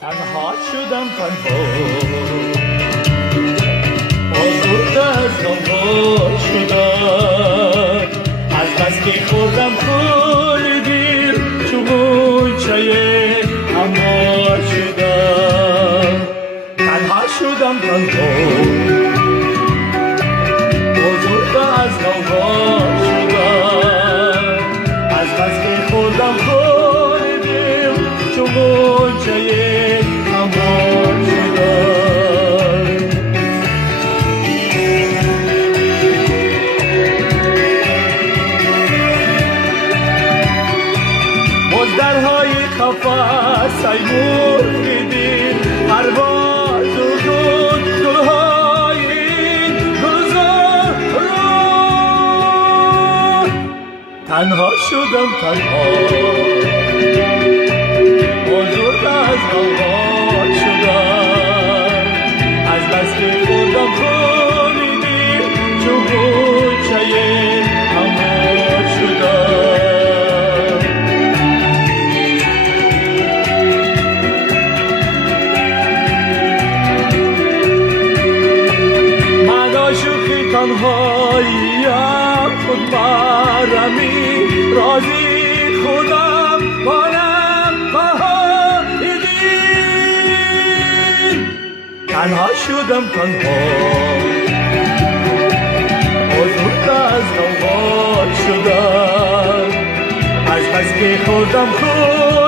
تنها شدم تنها آزرده از غم شدم از بس که خوردم پول دیر چو غنچه امار شدم تنها شدم تنها آزرده از غم شدم از بس که خوردم پول دیر چو غنچه درهای قفس ای مرغ دل پرواز کن گلهای گلزار را تنها شدم تنها آزرده از غم شدم از بس که خوردم خون دل چو غنچه امار شدم تنهاییم خود برمی رازی خودم بانم بهای دین تنها شدم تنها آزرده از غم شدم از بس که خوردم خود